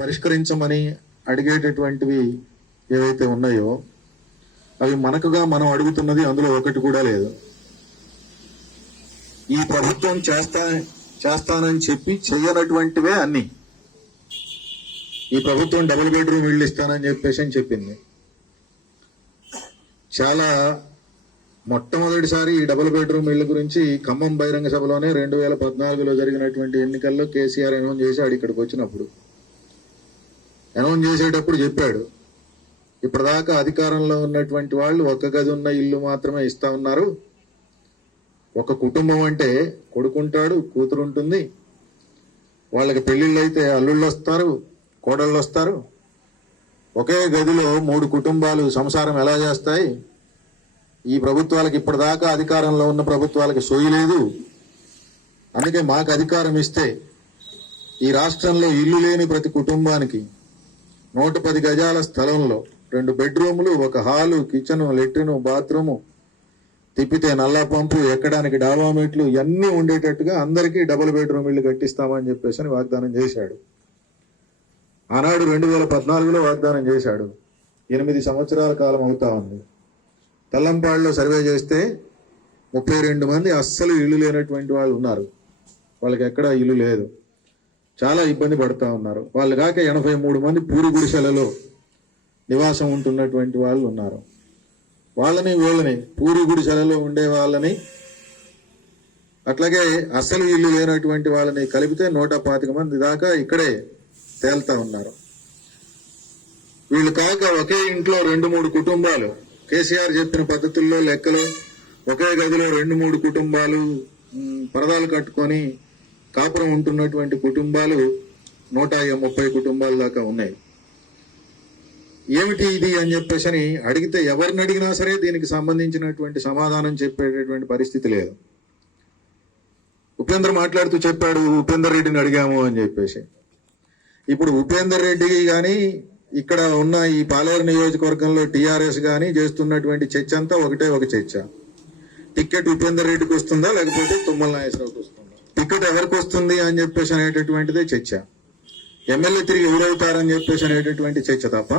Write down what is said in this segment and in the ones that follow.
పరిష్కరించమని అడిగేటటువంటివి ఏవైతే ఉన్నాయో అవి మనకుగా మనం అడుగుతున్నది అందులో ఒకటి కూడా లేదు. ఈ ప్రభుత్వం చేస్తా చేస్తానని చెప్పి చెయ్యనటువంటివే అన్ని. ఈ ప్రభుత్వం డబుల్ బెడ్రూమ్ ఇల్లు ఇస్తానని చెప్పేసి అని చెప్పింది. చాలా మొట్టమొదటిసారి ఈ డబుల్ బెడ్రూమ్ ఇళ్ళ గురించి ఖమ్మం బహిరంగ సభలోనే రెండు వేల పద్నాలుగులో జరిగినటువంటి ఎన్నికల్లో కేసీఆర్ అనౌన్స్ చేశాడు ఇక్కడికి వచ్చినప్పుడు అనౌన్స్ చేసేటప్పుడు చెప్పాడు. ఇప్పటిదాకా అధికారంలో ఉన్నటువంటి వాళ్ళు ఒక్క గది ఉన్న ఇల్లు మాత్రమే ఇస్తా ఉన్నారు. ఒక కుటుంబం అంటే కొడుకుంటాడు కూతురు ఉంటుంది వాళ్ళకి పెళ్ళిళ్ళు అయితే అల్లుళ్ళు వస్తారు కోడళ్ళు వస్తారు ఒకే గదిలో మూడు కుటుంబాలు సంసారం ఎలా చేస్తాయి? ఈ ప్రభుత్వాలకు ఇప్పటిదాకా అధికారంలో ఉన్న ప్రభుత్వాలకి సోయి లేదు. అందుకే మాకు అధికారం ఇస్తే ఈ రాష్ట్రంలో ఇల్లు లేని ప్రతి కుటుంబానికి నూట పది గజాల స్థలంలో రెండు బెడ్రూములు ఒక హాలు కిచెన్ లెట్రిన్ బాత్రూము. తిప్పితే నల్ల పంపు ఎక్కడానికి డాబా మెట్లు ఇవన్నీ ఉండేటట్టుగా అందరికీ డబుల్ బెడ్రూమ్ ఇల్లు కట్టిస్తామని చెప్పేసి అని వాగ్దానం చేశాడు. ఆనాడు రెండు వేల పద్నాలుగులో వాగ్దానం చేశాడు. ఎనిమిది సంవత్సరాల కాలం అవుతా ఉంది. తల్లంపాడులో సర్వే చేస్తే ముప్పై రెండు మంది అస్సలు ఇల్లు లేనటువంటి వాళ్ళు ఉన్నారు. వాళ్ళకి ఎక్కడ ఇల్లు లేదు. చాలా ఇబ్బంది పడుతూ ఉన్నారు. వాళ్ళు కాక ఎనభై మూడు మంది పూరి గుడిసెలలో నివాసం ఉంటున్నటువంటి వాళ్ళు ఉన్నారు. వాళ్ళని వీళ్ళని పూరి గుడిసెలలో ఉండే వాళ్ళని అట్లాగే అసలు ఇల్లు లేనటువంటి వాళ్ళని కలిపితే నూట పాతిక మంది దాకా ఇక్కడే తేల్తా ఉన్నారు. వీళ్ళు కాక ఒకే ఇంట్లో రెండు మూడు కుటుంబాలు కేసీఆర్ చెప్పిన పద్ధతుల్లో లెక్కలు ఒకే గదిలో రెండు మూడు కుటుంబాలు పరదాలు కట్టుకొని కాపురం ఉంటున్నటువంటి కుటుంబాలు నూట ముప్పై కుటుంబాల దాకా ఉన్నాయి. ఏమిటి ఇది అని చెప్పేసి అని అడిగితే ఎవరిని అడిగినా సరే దీనికి సంబంధించినటువంటి సమాధానం చెప్పేటటువంటి పరిస్థితి లేదు. ఉపేంద్ర మాట్లాడుతూ చెప్పాడు ఉపేందర్ రెడ్డిని అడిగాము అని చెప్పేసి. ఇప్పుడు ఉపేందర్ రెడ్డి కానీ ఇక్కడ ఉన్న ఈ పాలేరు నియోజకవర్గంలో టీఆర్ఎస్ కానీ చేస్తున్నటువంటి చర్చ అంతా ఒకటే ఒక చర్చ. టికెట్ ఉపేందర్ రెడ్డికి వస్తుందా లేకపోతే తుమ్మల నాగేశ్వరరావుకి వస్తుందా? టికెట్ ఎవరికి వస్తుంది అని చెప్పేసి అనేటటువంటిదే చర్చ. ఎమ్మెల్యే తిరిగి ఎవరవుతారని చెప్పేసి అనేటటువంటి చర్చ తప్ప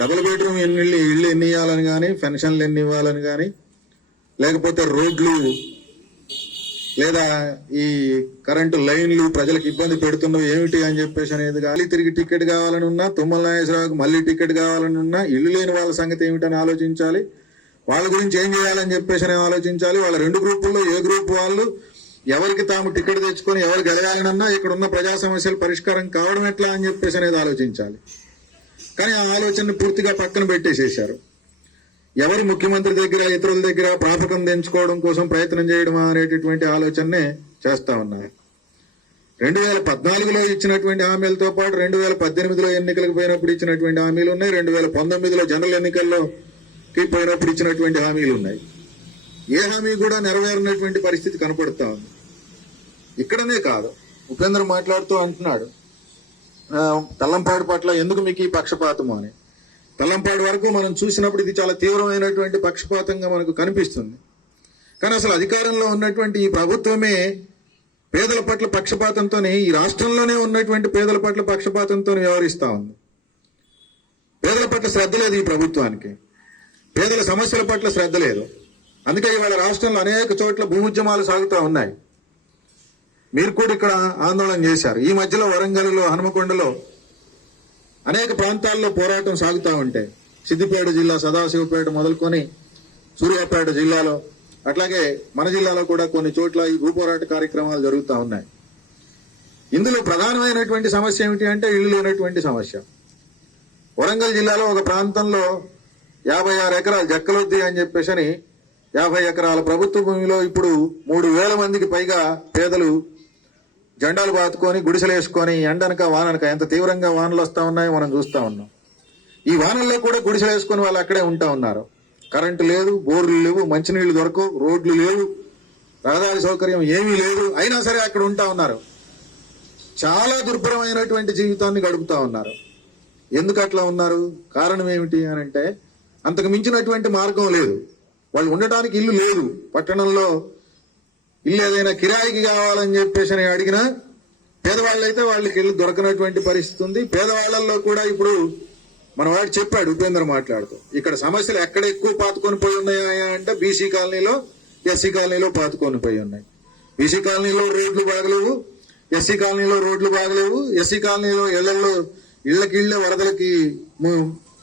డబుల్ బెడ్రూమ్ ఎన్ని ఇళ్ళు ఎన్ని ఇవ్వాలని కానీ పెన్షన్లు ఎన్ని ఇవ్వాలని కానీ లేకపోతే రోడ్లు లేదా ఈ కరెంటు లైన్లు ప్రజలకు ఇబ్బంది పెడుతున్నవి ఏమిటి అని చెప్పేసి అనేది కానీ తిరిగి టికెట్ కావాలని ఉన్నా తుమ్మల నాగేశ్వరరావుకి మళ్ళీ టికెట్ కావాలని ఉన్నా ఇల్లు లేని వాళ్ళ సంగతి ఏమిటని ఆలోచించాలి. వాళ్ళ గురించి ఏం చేయాలని చెప్పేసి అని ఆలోచించాలి. వాళ్ళ రెండు గ్రూపుల్లో ఏ గ్రూప్ వాళ్ళు ఎవరికి తాము టికెట్ తెచ్చుకొని ఎవరు గెలవాలనన్నా ఇక్కడ ఉన్న ప్రజా సమస్యలు పరిష్కారం కావడం ఎట్లా అని చెప్పేసి అనేది ఆలోచించాలి. కానీ ఆ ఆలోచనను పూర్తిగా పక్కన పెట్టేసేశారు. ఎవరి ముఖ్యమంత్రి దగ్గర ఇతరుల దగ్గర ప్రాపకం తెంచుకోవడం కోసం ప్రయత్నం చేయడం అనేటటువంటి ఆలోచననే చేస్తా ఉన్నారు. రెండు వేల పద్నాలుగులో ఇచ్చినటువంటి హామీలతో పాటు రెండు వేల పద్దెనిమిదిలో ఎన్నికలకు పోయినప్పుడు ఇచ్చినటువంటి హామీలు ఉన్నాయి. రెండు వేల పంతొమ్మిదిలో జనరల్ ఎన్నికల్లో పోయినప్పుడు ఇచ్చినటువంటి హామీలు ఉన్నాయి. ఏ హామీ కూడా నెరవేరినటువంటి పరిస్థితి కనపడుతా ఉంది. ఇక్కడనే కాదు. ఉపేంద్ర మాట్లాడుతూ అంటున్నాడు. తల్లంపాడు పట్ల ఎందుకు మీకు ఈ పక్షపాతము అని. తల్లంపాడు వరకు మనం చూసినప్పుడు ఇది చాలా తీవ్రమైనటువంటి పక్షపాతంగా మనకు కనిపిస్తుంది. కానీ అసలు అధికారంలో ఉన్నటువంటి ఈ ప్రభుత్వమే పేదల పట్ల పక్షపాతంతోనే ఈ రాష్ట్రంలోనే ఉన్నటువంటి పేదల పట్ల పక్షపాతంతో వ్యవహరిస్తూ ఉంది. పేదల పట్ల శ్రద్ధ లేదు ఈ ప్రభుత్వానికి. పేదల సమస్యల పట్ల శ్రద్ధ లేదు. అందుకే ఇవాళ రాష్ట్రంలో అనేక చోట్ల భూముద్యమాలు సాగుతూ ఉన్నాయి. మీరు కూడా ఇక్కడ ఆందోళన చేశారు. ఈ మధ్యలో వరంగల్లో హనుమకొండలో అనేక ప్రాంతాల్లో పోరాటం సాగుతూ ఉంటే సిద్దిపేట జిల్లా సదాశివపేట మొదలుకొని సూర్యాపేట జిల్లాలో అట్లాగే మన జిల్లాలో కూడా కొన్ని చోట్ల ఈ భూపోరాట కార్యక్రమాలు జరుగుతూ ఉన్నాయి. ఇందులో ప్రధానమైనటువంటి సమస్య ఏమిటి అంటే ఇల్లు లేనటువంటి సమస్య. వరంగల్ జిల్లాలో ఒక ప్రాంతంలో యాభై ఆరు ఎకరాలు జక్కలొద్ది అని చెప్పేసి అని యాభై ఎకరాల ప్రభుత్వ భూమిలో ఇప్పుడు మూడు వేల మందికి పైగా పేదలు జెండాలు బాతుకొని గుడిసెలు వేసుకొని ఎండనక వాననక ఎంత తీవ్రంగా వానలు వస్తూ ఉన్నాయో మనం చూస్తూ ఉన్నాం. ఈ వానల్లో కూడా గుడిసెలు వేసుకొని వాళ్ళు అక్కడే ఉంటా ఉన్నారు. కరెంటు లేదు బోర్లు లేవు మంచినీళ్ళు దొరకవు రోడ్లు లేవు రహదారి సౌకర్యం ఏమీ లేదు. అయినా సరే అక్కడ ఉంటా ఉన్నారు. చాలా దుర్భరమైనటువంటి జీవితాన్ని గడుపుతా ఉన్నారు. ఎందుకు అట్లా ఉన్నారు? కారణం ఏమిటి అని అంటే అంతకు మించినటువంటి మార్గం లేదు. వాళ్ళు ఉండటానికి ఇల్లు లేదు. పట్టణంలో ఇల్లు ఏదైనా కిరాయికి కావాలని చెప్పేసి అని అడిగినా పేదవాళ్ళు అయితే వాళ్ళకి ఇల్లు దొరకనటువంటి పరిస్థితి ఉంది. పేదవాళ్ళల్లో కూడా ఇప్పుడు మన వాడు చెప్పాడు ఉపేంద్ర మాట్లాడుతూ. ఇక్కడ సమస్యలు ఎక్కడ ఎక్కువ పాతుకొని పోయి ఉన్నాయా అంటే బీసీ కాలనీలో ఎస్సీ కాలనీలో పాతుకొని పోయి ఉన్నాయి. బీసీ కాలనీలో రోడ్లు బాగలేవు ఎస్సీ కాలనీలో రోడ్లు బాగలేవు ఎస్సీ కాలనీలో ఇళ్ళలో ఇళ్ళకి ఇళ్ళ వరదలకి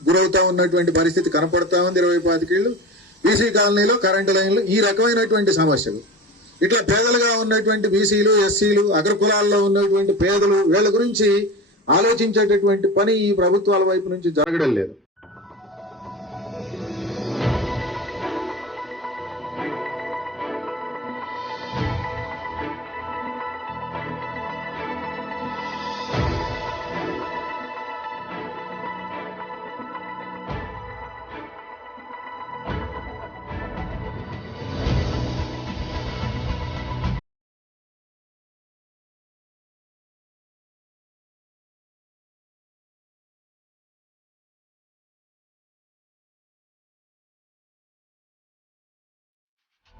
గురవుతా ఉన్నటువంటి పరిస్థితి కనపడతా ఉంది ఇరవై పాతికేళ్ళు. బీసీ కాలనీలో కరెంటు లైన్లు ఈ రకమైనటువంటి సమస్యలు. ఇట్లా పేదలుగా ఉన్నటువంటి బీసీలు ఎస్సీలు అగ్రకులాల్లో ఉన్నటువంటి పేదలు వీళ్ళ గురించి ఆలోచించేటటువంటి పని ఈ ప్రభుత్వాల వైపు నుంచి జరగడం లేదు.